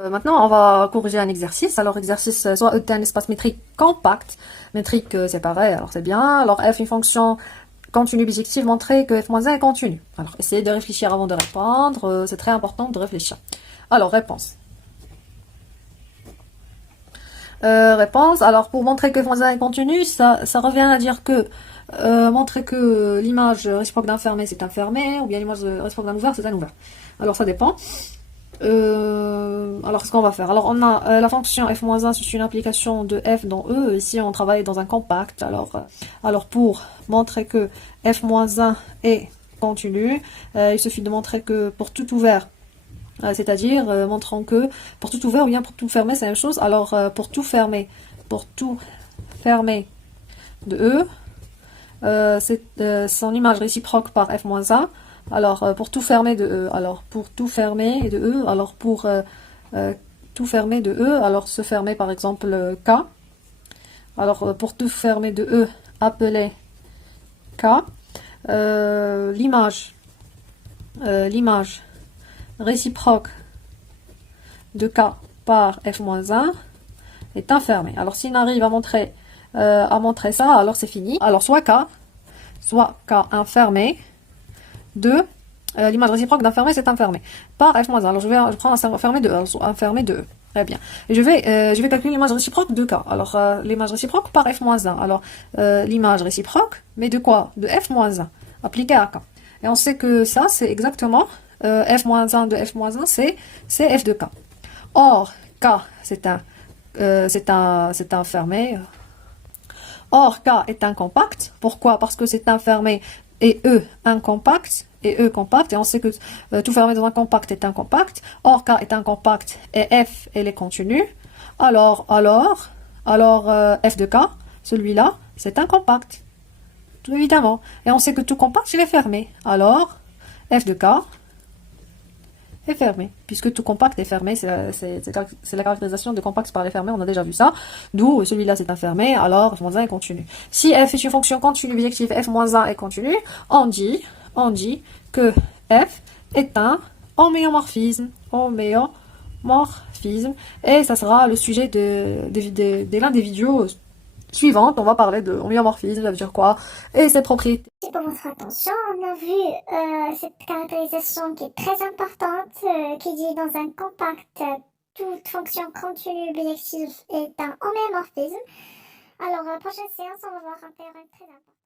Maintenant, on va corriger un exercice. Alors, exercice, soit E est un espace métrique compact. Métrique, c'est pareil, alors c'est bien. Alors, f, une fonction continue bijective, montrer que f-1 est continue. Alors, essayez de réfléchir avant de répondre. C'est très important de réfléchir. Alors, réponse. Réponse. Alors, pour montrer que f-1 est continue, ça revient à dire que montrer que l'image réciproque d'un fermé, c'est un fermé, ou bien l'image réciproque d'un ouvert, c'est un ouvert. Alors, ça dépend. Alors, qu'est-ce qu'on va faire? Alors, on a la fonction f-1, c'est une application de f dans E. Ici, on travaille dans un compact. Alors pour montrer que f-1 est continu, il suffit de montrer que pour tout ouvert, c'est-à-dire montrant que pour tout ouvert ou bien pour tout fermé, c'est la même chose. Alors, pour tout fermé de E, c'est son image réciproque par f-1. Alors, pour tout fermer de E, alors pour tout fermer de E, alors pour tout fermer de E, alors se fermer par exemple K. Alors, pour tout fermer de E, appelé K, l'image réciproque de K par f-1 est infermée. Alors, s'il arrive à montrer ça, alors c'est fini. Alors, soit K infermé de l'image réciproque d'un fermé, c'est un fermé. Par f-1. Alors, je prends un fermé de E. Un fermé de E. Très bien. Et je vais calculer l'image réciproque de K. Alors, l'image réciproque par f-1. Alors, l'image réciproque, mais de quoi? De f-1, appliquée à K. Et on sait que ça, c'est exactement f-1 de f-1, c'est f de K. Or, K, c'est un fermé. Or, K est un compact. Pourquoi? Parce que c'est un fermé et E un compact. Et E compact. Et on sait que tout fermé dans un compact est un compact. Or, K est un compact et F, elle est continue. Alors, F de K, celui-là, c'est un compact. Tout évidemment. Et on sait que tout compact, il est fermé. Alors, F de K est fermé. Puisque tout compact est fermé, c'est la caractérisation de compact par les fermés, on a déjà vu ça. D'où celui-là c'est un fermé, alors f-1 est continu. Si f est une fonction continue bijective, f-1 est continu, on dit que f est un homéomorphisme. Et ça sera le sujet de l'un des vidéos suivantes. On va parler de homéomorphisme, ça veut dire quoi, et ses propriétés. Merci pour votre attention. On a vu cette caractérisation qui est très importante, qui dit dans un compact, toute fonction continue bijective est un homéomorphisme. Alors, prochaine séance, on va voir un théorème très important.